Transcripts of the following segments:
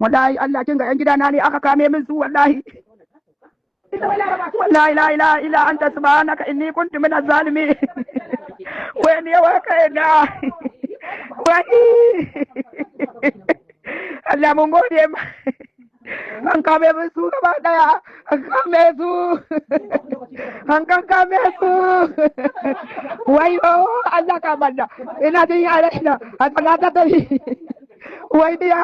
wallahi Allah kin ga yan gidana ne aka kame min su wallahi wallahi la ilaha illa anta subhanaka inni kuntu minaz zalimin wani yawa kai na wani Allah mun gode ma an kame min su gaba daya an kame su an kame su wayo Allah ka banda ina jin yare na a tsaka ta yi wai biya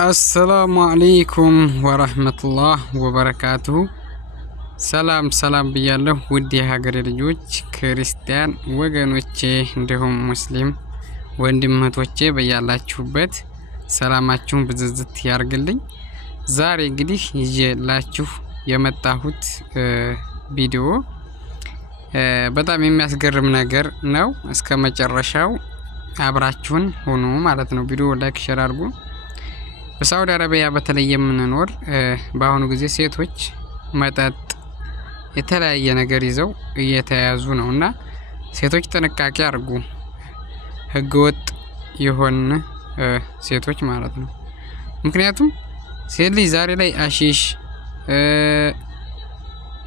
السلام عليكم ورحمة الله وبركاته ሰላም ሰላም ብያለሁ ውድ የሀገሬ ልጆች ክርስቲያን ወገኖቼ እንዲሁም ሙስሊም ወንድሞቼ በያላችሁበት ሰላማችሁን ብዝዝት ያርግልኝ። ዛሬ እንግዲህ ይዤላችሁ የመጣሁት ቪዲዮ በጣም የሚያስገርም ነገር ነው። እስከ መጨረሻው አብራችሁን ሆኑ ማለት ነው። ቪዲዮ ላይክ ሼር አድርጉ። በሳውዲ አረቢያ በተለይ የምንኖር በአሁኑ ጊዜ ሴቶች መጠጥ የተለያየ ነገር ይዘው እየተያዙ ነውና ሴቶች ጥንቃቄ አድርጉ። ህገወጥ የሆነ ሴቶች ማለት ነው። ምክንያቱም ሴት ልጅ ዛሬ ላይ አሺሽ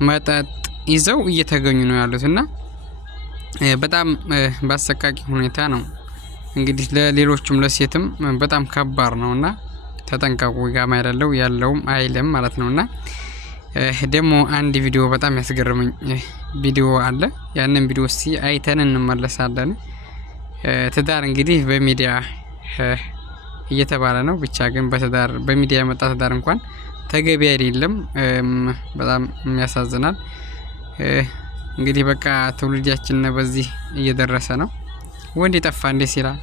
መጠጥ ይዘው እየተገኙ ነው ያሉትና በጣም በአሰቃቂ ሁኔታ ነው። እንግዲህ ለሌሎችም ለሴትም በጣም ከባድ ነውና ተጠንቀቁ። ጋማ ያለውም አይልም ማለት ነውና ደግሞ አንድ ቪዲዮ በጣም ያስገርመኝ ቪዲዮ አለ። ያንን ቪዲዮ እስቲ አይተን እንመለሳለን። ትዳር እንግዲህ በሚዲያ እየተባለ ነው። ብቻ ግን በሚዲያ የመጣ ትዳር እንኳን ተገቢ አይደለም። በጣም የሚያሳዝናል። እንግዲህ በቃ ትውልዳችን በዚህ እየደረሰ ነው። ወንድ ጠፋ እንዴት ይላል?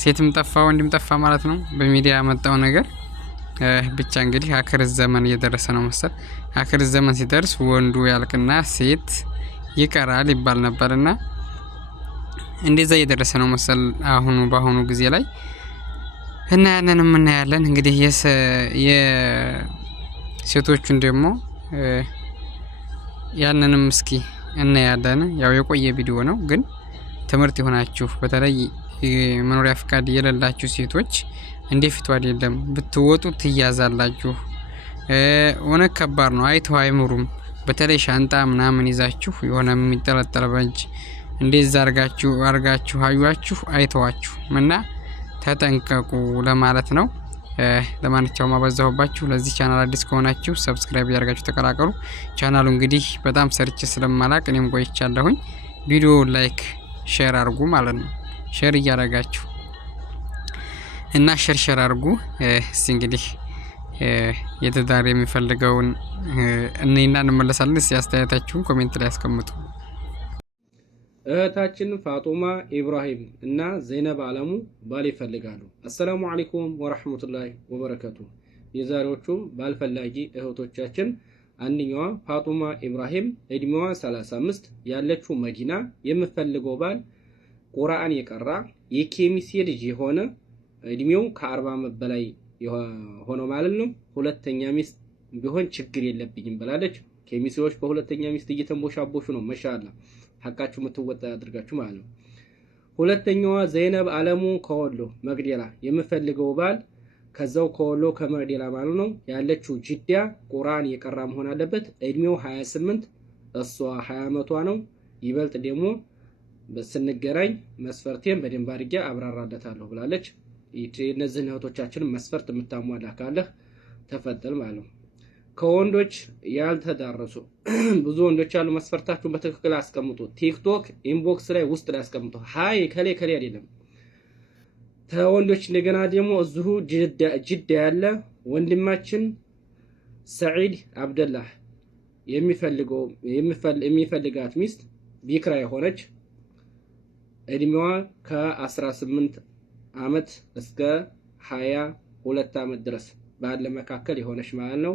ሴትም ጠፋ ወንድም ጠፋ ማለት ነው በሚዲያ ያመጣው ነገር። ብቻ እንግዲህ አክር ዘመን እየደረሰ ነው መሰል። አክር ዘመን ሲደርስ ወንዱ ያልቅና ሴት ይቀራል ይባል ነበርና እንደዛ እየደረሰ ነው መሰል በአሁኑ ጊዜ ላይ እና ያንንም እናያለን። እንግዲህ የሴቶቹን ደግሞ ያንንም እስኪ እናያለን። ያው የቆየ ቪዲዮ ነው ግን ትምህርት ይሆናችሁ። በተለይ መኖሪያ ፍቃድ የሌላችሁ ሴቶች እንደፊቱ አይደለም ብትወጡ ትያዛላችሁ። ሆነ ከባድ ነው። አይተው አይምሩም። በተለይ ሻንጣ ምናምን ይዛችሁ የሆነ የሚጠለጠል በእጅ እንደዛ አርጋችሁ አዩአችሁ አይተዋችሁ እና ተጠንቀቁ ለማለት ነው። ለማንኛውም አበዛሁባችሁ። ለዚህ ቻናል አዲስ ከሆናችሁ ሰብስክራይብ ያደርጋችሁ ተቀላቀሉ። ቻናሉ እንግዲህ በጣም ሰርች ስለማላቅ እኔም ቆይቻለሁኝ። ቪዲዮ ላይክ ሼር አድርጉ ማለት ነው። ሼር እያደረጋችሁ እና ሼር አድርጉ። እስቲ እንግዲህ የትዳር የሚፈልገውን እኔና እንመለሳለን። እስቲ አስተያየታችሁን ኮሜንት ላይ አስቀምጡ። እህታችን ፋጡማ ኢብራሂም እና ዘይነብ አለሙ ባል ይፈልጋሉ። አሰላሙ አለይኩም ወራህመቱላሂ ወበረካቱ። የዛሬዎቹም ባልፈላጊ እህቶቻችን አንደኛዋ ፋጡማ ኢብራሂም እድሜዋ 35 ያለችው መዲና የምፈልገው ባል ቁርአን የቀራ የኬሚሴ ልጅ የሆነ እድሜው ከ40 ዓመት በላይ ሆኖ ማለት ነው። ሁለተኛ ሚስት ቢሆን ችግር የለብኝም ብላለች። ኬሚሴዎች በሁለተኛ ሚስት እየተንቦሻቦሹ ነው። ማሻአላ ሐቃችሁ ምትወጣ ያድርጋችሁ ማለት ነው። ሁለተኛዋ ዘይነብ አለሙ ከወሎ መግደላ የምፈልገው ባል ከዛው ከወሎ ከመግደላ ማለት ነው ያለችው ጅዳ ቁርአን የቀራ መሆን አለበት። እድሜው 28 እሷ 20 ዓመቷ ነው። ይበልጥ ደግሞ በስንገራኝ መስፈርቴን በደንብ አድርጌ አብራራለታለሁ ብላለች። እነዚህ እህቶቻችን መስፈርት የምታሟላ ካለህ ተፈጠል ማለት ነው። ከወንዶች ያልተዳረሱ ብዙ ወንዶች ያሉ መስፈርታችሁን በትክክል አስቀምጡ። ቲክቶክ ኢንቦክስ ላይ ውስጥ ላይ አስቀምጡ። ሃይ ከሌ አይደለም ተወንዶች። እንደገና ደግሞ እዚሁ ጅዳ ያለ ወንድማችን ሰዒድ አብደላህ የሚፈልጋት ሚስት ቢክራ የሆነች እድሜዋ ከ18 ዓመት እስከ 22 ዓመት ድረስ ባለ መካከል የሆነች ማለት ነው።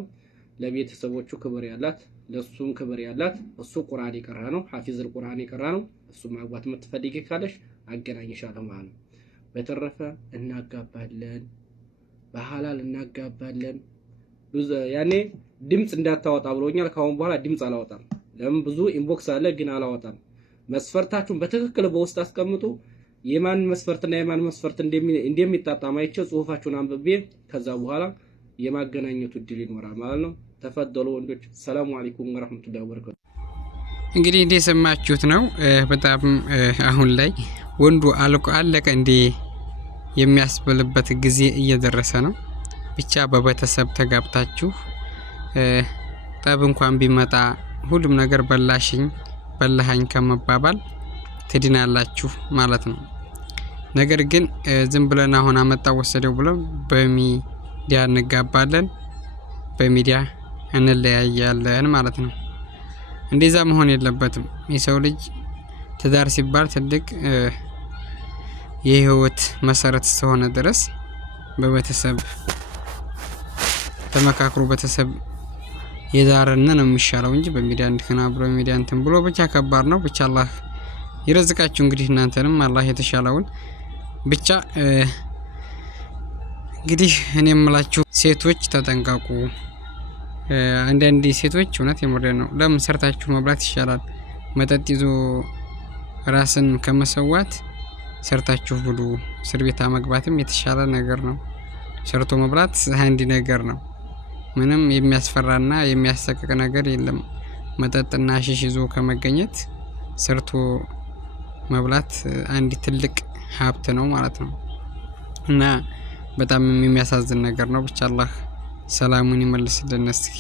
ለቤተሰቦቹ ክብር ያላት ለሱም ክብር ያላት እሱ ቁርአን የቀራ ነው። ሐፊዝል ቁርአን የቀራ ነው። እሱ ማግባት የምትፈልጊ ካለሽ አገናኝሻለሁ ማለት ነው። በተረፈ እናጋባለን፣ በሐላል እናጋባለን። ያኔ ድምጽ እንዳታወጣ ብሎኛል። ካሁን በኋላ ድምጽ አላወጣም። ለምን ብዙ ኢንቦክስ አለ ግን አላወጣም። መስፈርታችሁን በትክክል በውስጥ አስቀምጡ። የማን መስፈርትና የማን መስፈርት እንደሚጣጣም አይቼ ጽሁፋችሁን አንብቤ ከዛ በኋላ የማገናኘቱ እድል ይኖራል ማለት ነው። ተፈደሉ ወንዶች። ሰላም አለይኩም ወራህመቱላሂ ወበረካቱ። እንግዲህ እንደሰማችሁት ነው። በጣም አሁን ላይ ወንዱ አለቀ እንዴ የሚያስብልበት ጊዜ እየደረሰ ነው። ብቻ በቤተሰብ ተጋብታችሁ ጠብ እንኳን ቢመጣ ሁሉም ነገር በላሃኝ ከመባባል ትድናላችሁ ማለት ነው። ነገር ግን ዝም ብለን አሁን አመጣ ወሰደው ብለው በሚዲያ እንጋባለን፣ በሚዲያ እንለያያለን ማለት ነው። እንደዛ መሆን የለበትም። የሰው ልጅ ትዳር ሲባል ትልቅ የህይወት መሰረት ስለሆነ ድረስ በቤተሰብ ተመካክሮ ቤተሰብ የዳረን ነው የሚሻለው እንጂ በሚዲያ እንድከና ብሎ ሚዲያ እንትን ብሎ ብቻ ከባድ ነው። ብቻ አላህ ይረዝቃችሁ። እንግዲህ እናንተንም አላህ የተሻለውን ብቻ እንግዲህ እኔ የምላችሁ ሴቶች ተጠንቀቁ። አንዳንድ ሴቶች እውነት የምሬ ነው ለምን ሰርታችሁ መብላት ይሻላል። መጠጥ ይዞ ራስን ከመሰዋት ሰርታችሁ ብሉ። እስር ቤት መግባትም የተሻለ ነገር ነው። ሰርቶ መብላት አንድ ነገር ነው። ምንም የሚያስፈራና የሚያሰቅቅ ነገር የለም። መጠጥና ሽሽ ይዞ ከመገኘት ሰርቶ መብላት አንድ ትልቅ ሀብት ነው ማለት ነው እና በጣም የሚያሳዝን ነገር ነው። ብቻ አላህ ሰላሙን ይመልስልን እስኪ።